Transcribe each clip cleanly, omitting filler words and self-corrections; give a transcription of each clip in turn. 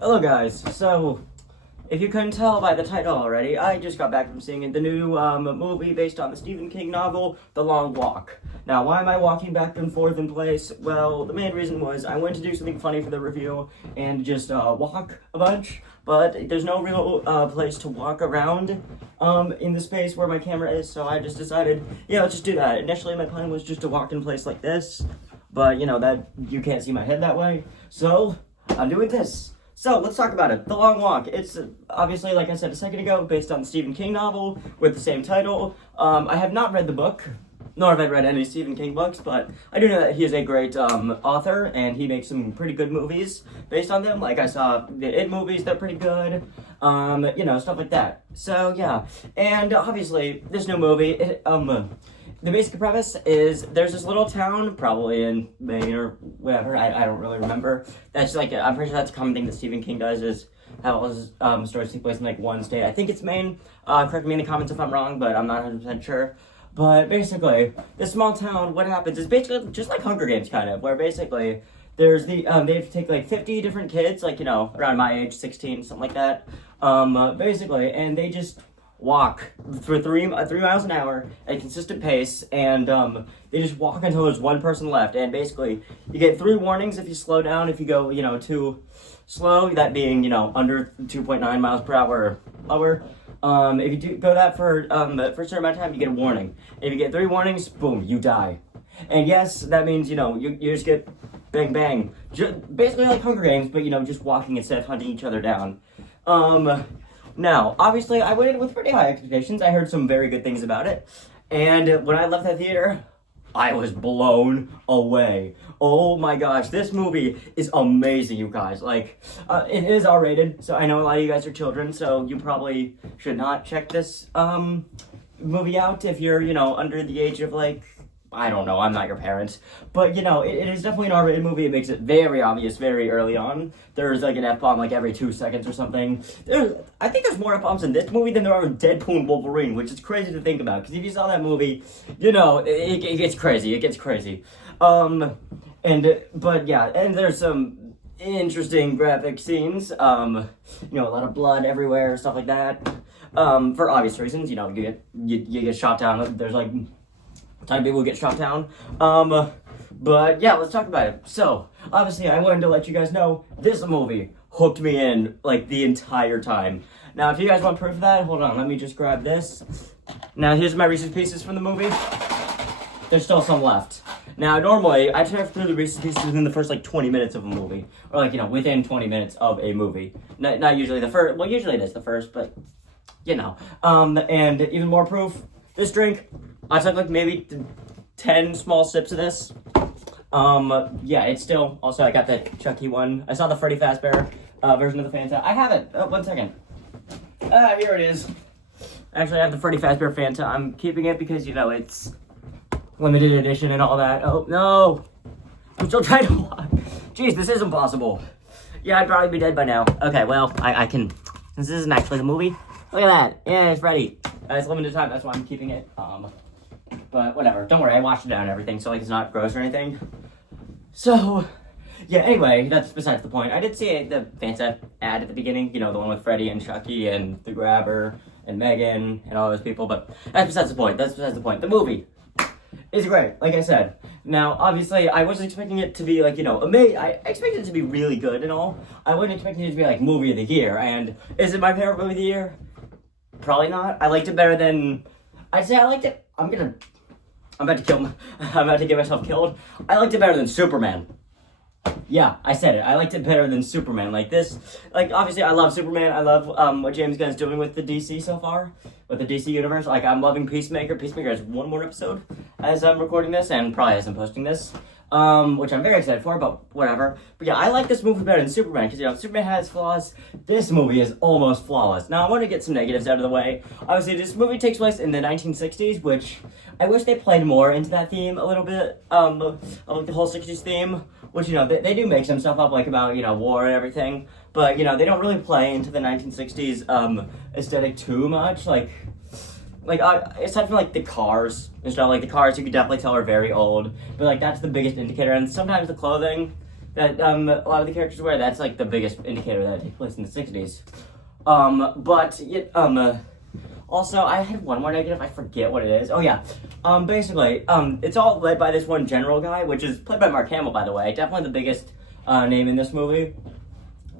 Hello guys, so if you couldn't tell by the title already, I just got back from seeing the new movie based on the Stephen King novel, The Long Walk. Now, why am I walking back and forth in place? Well, the main reason was I went to do something funny for the review and just walk a bunch, but there's no real place to walk around in the space where my camera is, so I just decided, yeah, let's just do that. Initially, my plan was just to walk in place like this, but you know, that you can't see my head that way, so I'm doing this. So, let's talk about it. The Long Walk. It's obviously, like I said a second ago, based on the Stephen King novel with the same title. I have not read the book, nor have I read any Stephen King books, but I do know that he is a great author, and he makes some pretty good movies based on them. Like, I saw the It movies, they're pretty good, you know, stuff like that. So, yeah. And, obviously, this new movie, the basic premise is there's this little town, probably in Maine or whatever, I don't really remember. That's like, I'm pretty sure that's a common thing that Stephen King does, is have all his stories take place in like one state. I think it's Maine. Correct me in the comments if I'm wrong, but I'm not 100% sure. But basically, this small town, what happens is basically just like Hunger Games, kind of, where basically there's the, they have to take like 50 different kids, like, you know, around my age, 16, something like that, basically, and they just walk for 3 miles an hour at a consistent pace, and they just walk until there's one person left. And basically, you get 3 warnings if you slow down. If you go, you know, too slow, that being, you know, under 2.9 miles per hour or lower. If you do go that for a certain amount of time, you get a warning. If you get 3 warnings, boom, you die. And yes, that means, you know, you just get bang bang, basically like Hunger Games, but you know, just walking instead of hunting each other down. Now, obviously, I went in with pretty high expectations. I heard some very good things about it. And when I left the theater, I was blown away. Oh my gosh, this movie is amazing, you guys. Like, it is R-rated, so I know a lot of you guys are children, so you probably should not check this movie out if you're, you know, under the age of, like, I don't know, I'm not your parents. But, you know, it is definitely an R-rated movie. It makes it very obvious very early on. There's, like, an F-bomb, like, every 2 seconds or something. I think there's more F-bombs in this movie than there are in Deadpool and Wolverine, which is crazy to think about. Because if you saw that movie, you know, it gets crazy. It gets crazy. But, yeah, and there's some interesting graphic scenes. You know, a lot of blood everywhere, stuff like that. For obvious reasons, you know, you get shot down. There's, like, ton of people get shot down. But yeah, let's talk about it. So, obviously, I wanted to let you guys know this movie hooked me in like the entire time. Now, if you guys want proof of that, hold on, let me just grab this. Now, here's my Reese's Pieces from the movie. There's still some left. Now, normally, I tear through the Reese's Pieces within the first like 20 minutes of a movie, or like, you know, within 20 minutes of a movie. Not usually the first. Well, usually it is the first, but you know. And even more proof. This drink, I took like maybe 10 small sips of this. Yeah, it's still, also I got the Chucky one. I saw the Freddy Fazbear version of the Fanta. I have it. Oh, 1 second. Here it is. Actually, I have the Freddy Fazbear Fanta. I'm keeping it because, you know, it's limited edition and all that. Oh, no. I'm still trying to walk. Jeez, this is impossible. Yeah, I'd probably be dead by now. Okay, well, I can, since this isn't actually the movie. Look at that. Yeah, it's ready. It's limited time, that's why I'm keeping it. But whatever. Don't worry, I washed it down and everything, so like it's not gross or anything. So, yeah, anyway, that's besides the point. I did see the Fanta ad at the beginning, you know, the one with Freddy and Chucky and the Grabber and Megan and all those people, but that's besides the point. That's besides the point. The movie is great, like I said. Now, obviously, I wasn't expecting it to be, like, you know, amazing. I expected it to be really good and all. I wasn't expecting it to be, like, movie of the year. And is it my favorite movie of the year? Probably not. I liked it better than... I'd say I liked it... I'm about to get myself killed. I liked it better than Superman. Yeah, I said it. I liked it better than Superman. Like this... Like, obviously, I love Superman. I love what James Gunn's doing with the DC so far. With the DC universe. Like, I'm loving Peacemaker. Peacemaker has 1 more episode as I'm recording this, and probably as I'm posting this. Which I'm very excited for, but whatever. But yeah, I like this movie better than Superman, because, you know, Superman has flaws. This movie is almost flawless. Now, I want to get some negatives out of the way. Obviously, this movie takes place in the 1960s, which I wish they played more into that theme a little bit, of like the whole 60s theme, which, you know, they do make some stuff up, like, about, you know, war and everything, but, you know, they don't really play into the 1960s, aesthetic too much, like, aside from, like, the cars and stuff, like, the cars you could definitely tell are very old, but, like, that's the biggest indicator, and sometimes the clothing, that a lot of the characters wear. That's like the biggest indicator that it takes place in the 60s. Also, I had one more negative. I forget what it is. Oh yeah. Basically, it's all led by this one general guy, which is played by Mark Hamill, by the way. Definitely the biggest name in this movie.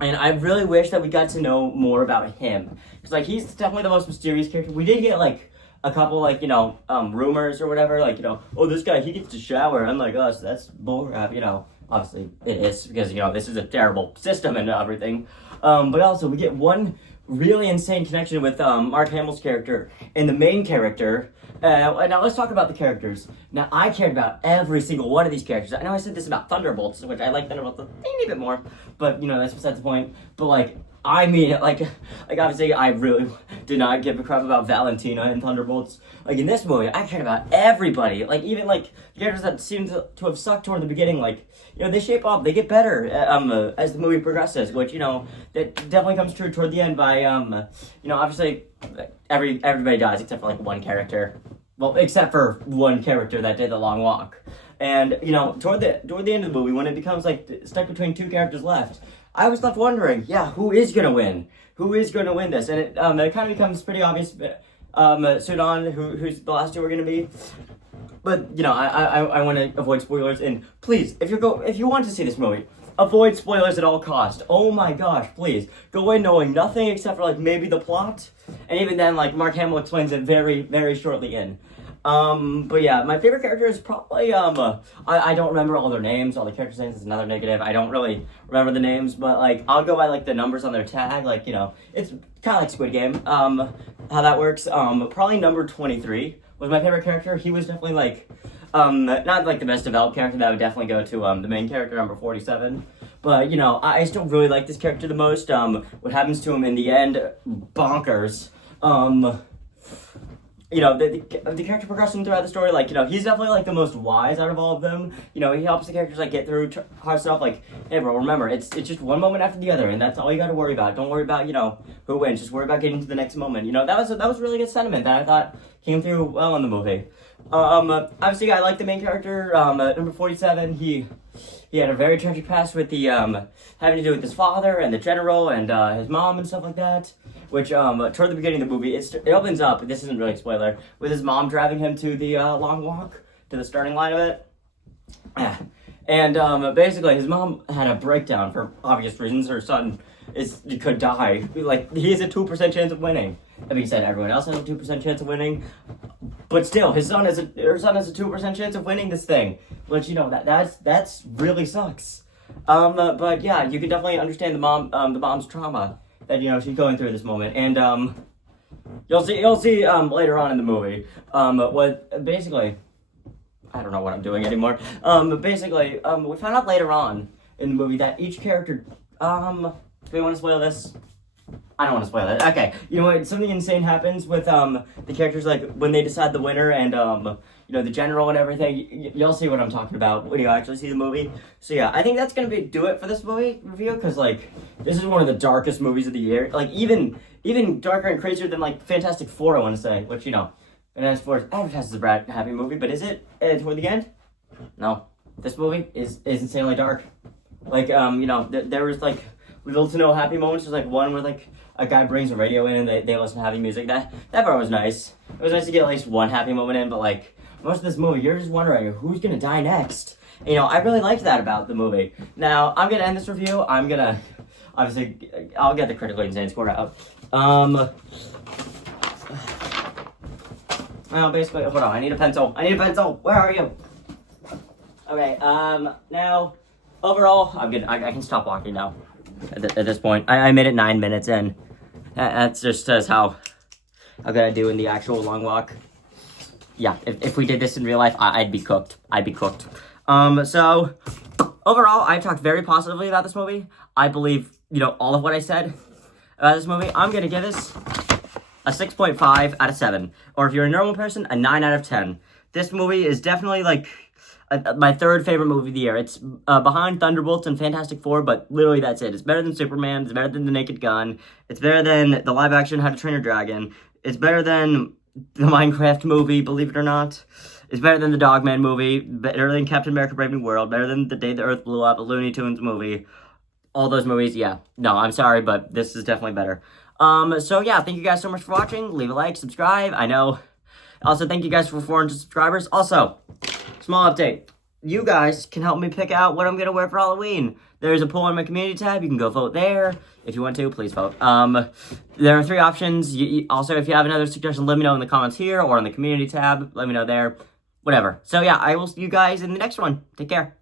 And I really wish that we got to know more about him, because like he's definitely the most mysterious character. We did get like a couple like rumors or whatever, like oh, this guy, he gets to shower unlike us. That's bullcrap. Obviously it is, because this is a terrible system and everything. But also we get one really insane connection with Mark Hamill's character and the main character. Now let's talk about the characters. Now I cared about every single one of these characters. I know I said this about Thunderbolts, which I like Thunderbolts a teeny bit more, but that's besides the point. But like obviously I really did not give a crap about Valentina in Thunderbolts. Like in this movie, I cared about everybody. Like even like characters that seem to have sucked toward the beginning, like they shape up, they get better as the movie progresses, which that definitely comes true toward the end by obviously everybody dies except for like one character. Well, except for one character that did the long walk. And toward the end of the movie, when it becomes like stuck between two characters left, I was left wondering, who is gonna win? Who is gonna win this? And it kind of becomes pretty obvious. Sudan, who's the last two are gonna be. But I want to avoid spoilers, and please, if you want to see this movie, avoid spoilers at all costs. Oh my gosh, please go in knowing nothing except for like maybe the plot, and even then, like Mark Hamill explains it very, very shortly in. But yeah, my favorite character is probably I don't remember all their names. All the characters' names is another negative. I don't really remember the names, but like I'll go by like the numbers on their tag. Like it's kind of like Squid Game. How that works. Probably number 23 was my favorite character. He was definitely like not like the best developed character. That would definitely go to the main character, number 47. But I still really like this character the most. What happens to him in the end, bonkers. The character progression throughout the story, like, he's definitely, like, the most wise out of all of them. He helps the characters, like, get through hard stuff, like, hey, bro, remember, it's just one moment after the other, and that's all you gotta worry about. Don't worry about, who wins. Just worry about getting to the next moment. That was really good sentiment that I thought came through well in the movie. Obviously, I like the main character, number 47. He had a very tragic past with the, having to do with his father and the general and, his mom and stuff like that. Which, toward the beginning of the movie, it opens up, this isn't really a spoiler, with his mom driving him to the, long walk, to the starting line of it. And, basically, his mom had a breakdown for obvious reasons. Her son could die. Like, he has a 2% chance of winning. That being said, everyone else has a 2% chance of winning. But still, her son has a 2% chance of winning this thing. Which, that's really sucks. But yeah, you can definitely understand the mom's trauma that she's going through this moment, and you'll see later on in the movie what basically, I don't know what I'm doing anymore. Basically, we found out later on in the movie that each character, do we want to spoil this? I don't want to spoil it. Okay, something insane happens with the characters, like when they decide the winner, and the general and everything. You'll see what I'm talking about when you actually see the movie. So yeah, I think that's gonna do it for this movie review, because like this is one of the darkest movies of the year. Like even darker and crazier than like Fantastic Four, I want to say. Which Fantastic Four advertises as a happy movie, but is it toward the end? No, this movie is insanely dark. Like there was like little to no happy moments. There's like one where like a guy brings a radio in and they listen to happy music. That part was nice. It was nice to get at least one happy moment in, but like most of this movie, you're just wondering who's gonna die next. I really liked that about the movie. Now I'm gonna end this review. I'm gonna obviously I'll get the critically insane score out. Well, basically, hold on. I need a pencil. Where are you? Okay. Now, overall, I'm good. I can stop walking now. At this point, I made it 9 minutes in. That just says how good I do in the actual long walk. Yeah, if we did this in real life, I'd be cooked. So, overall, I talked very positively about this movie. I believe, all of what I said about this movie. I'm going to give this a 6.5 out of 7. Or if you're a normal person, a 9 out of 10. This movie is definitely, like, my third favorite movie of the year. It's behind Thunderbolts and Fantastic Four, but literally that's it. It's better than Superman. It's better than The Naked Gun. It's better than the live-action How to Train Your Dragon. It's better than the Minecraft movie, believe it or not. It's better than the Dogman movie, better than Captain America Brave New World, better than The Day the Earth Blew Up, a Looney Tunes movie. All those movies, yeah. No, I'm sorry, but this is definitely better. So yeah, thank you guys so much for watching. Leave a like, subscribe. I know. Also, thank you guys for 400 subscribers. Also, small update. You guys can help me pick out what I'm going to wear for Halloween. There's a poll on my community tab. You can go vote there. If you want to, please vote. There are 3 options. Also, if you have another suggestion, let me know in the comments here or on the community tab. Let me know there. Whatever. So yeah, I will see you guys in the next one. Take care.